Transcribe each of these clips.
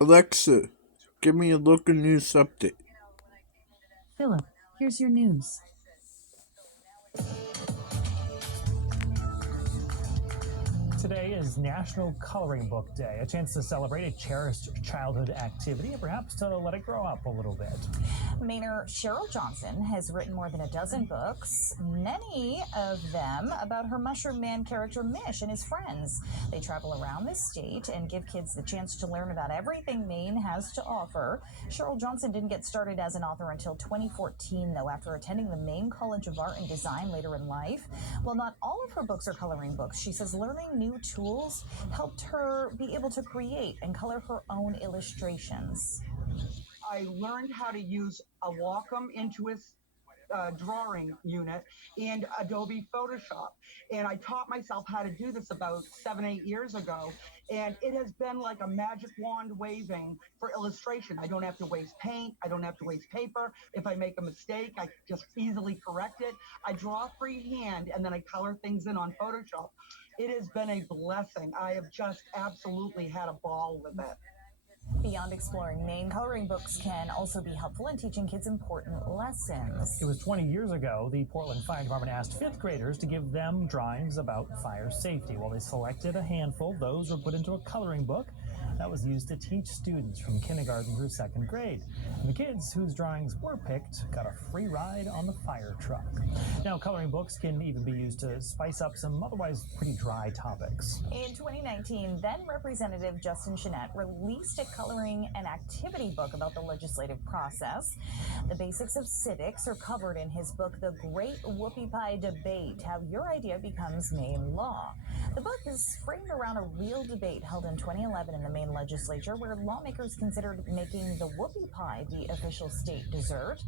Alexa, give me a local news update. Philip, here's your news. Today is National Coloring Book Day, a chance to celebrate a cherished childhood activity and perhaps to let it grow up a little bit. Mayor Cheryl Johnson has written more than a dozen books, many of them about her Mushroom Man character Mish and his friends. They travel around the state and give kids the chance to learn about everything Maine has to offer. Cheryl Johnson didn't get started as an author until 2014, though, after attending the Maine College of Art and Design later in life. While not all of her books are coloring books, she says learning new tools helped her be able to create and color her own illustrations. I learned how to use a Wacom Intuos drawing unit and Adobe Photoshop. And I taught myself how to do this about 7-8 years ago. And it has been like a magic wand waving for illustration. I don't have to waste paint. I don't have to waste paper. If I make a mistake, I just easily correct it. I draw freehand and then I color things in on Photoshop. It has been a blessing. I have just absolutely had a ball with it. Beyond exploring Maine, coloring books can also be helpful in teaching kids important lessons. It was 20 years ago, the Portland Fire Department asked fifth graders to give them drawings about fire safety. While they selected a handful, those were put into a coloring book that was used to teach students from kindergarten through second grade. And the kids whose drawings were picked got a free ride on the fire truck. Now, coloring books can even be used to spice up some otherwise pretty dry topics. In 2019, then Representative Justin Chenette released a coloring and activity book about the legislative process. The basics of civics are covered in his book, The Great Whoopie Pie Debate, How Your Idea Becomes Maine Law. The book is framed around a real debate held in 2011 in the Maine legislature, where lawmakers considered making the whoopie pie the official state dessert.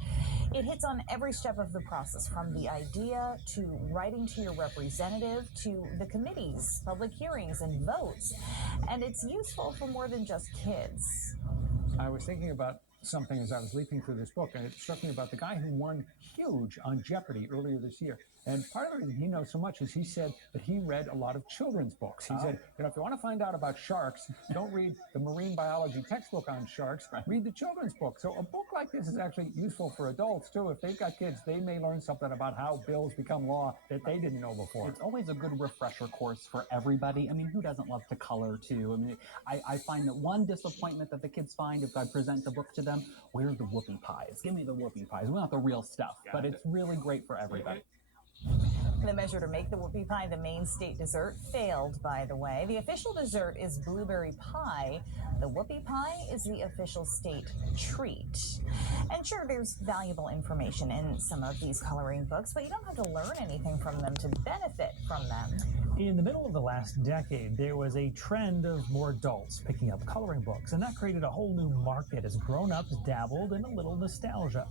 It hits on every step of the process, from the idea to writing to your representative to the committees, public hearings, and votes. And it's useful for more than just kids. I was thinking about something as I was leafing through this book, and it struck me about the guy who won huge on Jeopardy earlier this year. And part of the reason he knows so much is he said that he read a lot of children's books. He said, if you want to find out about sharks, don't read the marine biology textbook on sharks, read the children's book. So a book like this is actually useful for adults, too. If they've got kids, they may learn something about how bills become law that they didn't know before. It's always a good refresher course for everybody. I mean, who doesn't love to color, too? I mean, I find that one disappointment that the kids find if I present the book to them, where's the whoopie pies? Give me the whoopie pies. We want the real stuff, but it's really great for everybody. The measure to make the whoopie pie the Maine state dessert failed, by the way. The official dessert is blueberry pie. The whoopie pie is the official state treat. And sure, there's valuable information in some of these coloring books, but you don't have to learn anything from them to benefit from them. In the middle of the last decade, there was a trend of more adults picking up coloring books, and that created a whole new market as grown-ups dabbled in a little nostalgia.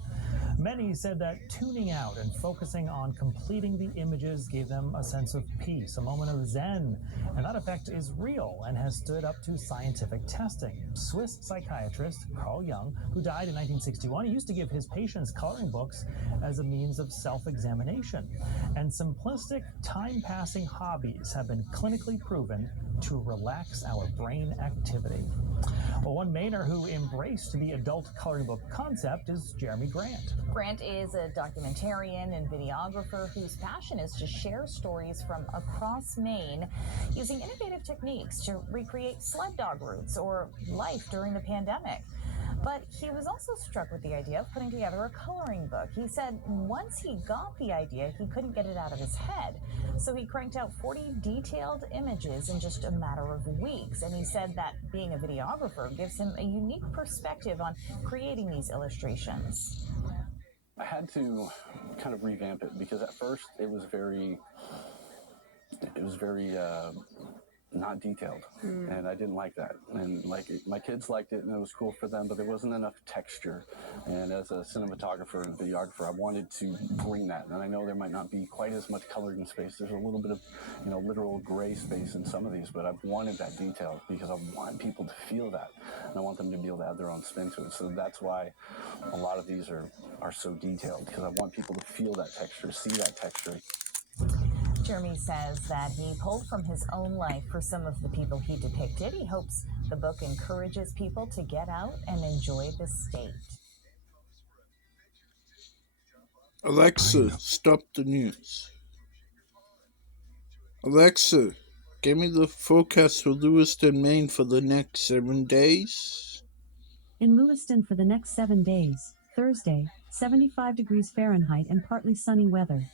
Many said that tuning out and focusing on completing the images gave them a sense of peace, a moment of zen, and that effect is real and has stood up to scientific testing. Swiss psychiatrist Carl Jung, who died in 1961, he used to give his patients coloring books as a means of self-examination. And simplistic, time-passing hobbies have been clinically proven to relax our brain activity. Well, one Mainer who embraced the adult coloring book concept is Jeremy Grant. Grant is a documentarian and videographer whose passion is to share stories from across Maine using innovative techniques to recreate sled dog routes or life during the pandemic. But he was also struck with the idea of putting together a coloring book. He said once he got the idea, he couldn't get it out of his head. So he cranked out 40 detailed images in just a matter of weeks. And he said that being a videographer gives him a unique perspective on creating these illustrations. I had to kind of revamp it because at first it was very not detailed, and I didn't like that. And my kids liked it, and it was cool for them, but there wasn't enough texture. And as a cinematographer and videographer, I wanted to bring that. And I know there might not be quite as much coloring space. There's a little bit of, literal gray space in some of these, but I've wanted that detail because I want people to feel that, and I want them to be able to add their own spin to it. So that's why a lot of these are so detailed, because I want people to feel that texture, see that texture. Jeremy says that he pulled from his own life for some of the people he depicted. He hopes The book encourages people to get out and enjoy the state. Alexa, stop the news. Alexa, give me the forecast for Lewiston, Maine for the next 7 days. In Lewiston for the next 7 days, Thursday, 75 degrees Fahrenheit and partly sunny weather.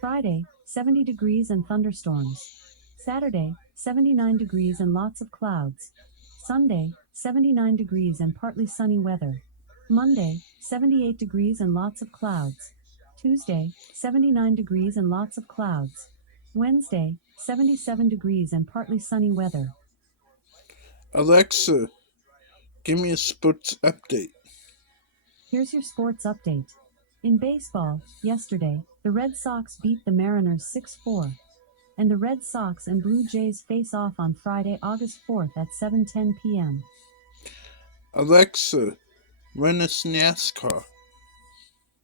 Friday, 70 degrees and thunderstorms. Saturday, 79 degrees and lots of clouds. Sunday, 79 degrees and partly sunny weather. Monday, 78 degrees and lots of clouds. Tuesday, 79 degrees and lots of clouds. Wednesday, 77 degrees and partly sunny weather. Alexa, give me a sports update. Here's your sports update. In baseball, yesterday, the Red Sox beat the Mariners 6-4. And the Red Sox and Blue Jays face off on Friday, August 4th at 7:10 p.m. Alexa, run us NASCAR.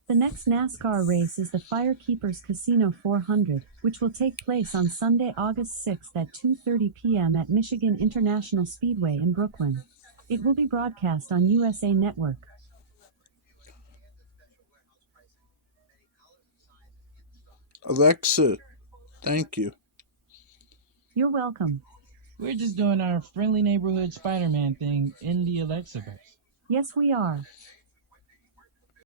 The next NASCAR race is the Firekeepers Casino 400, which will take place on Sunday, August 6th at 2:30 p.m. at Michigan International Speedway in Brooklyn. It will be broadcast on USA Network. Alexa, thank you. You're welcome. We're just doing our friendly neighborhood Spider-Man thing in the Alexa verse. Yes, we are.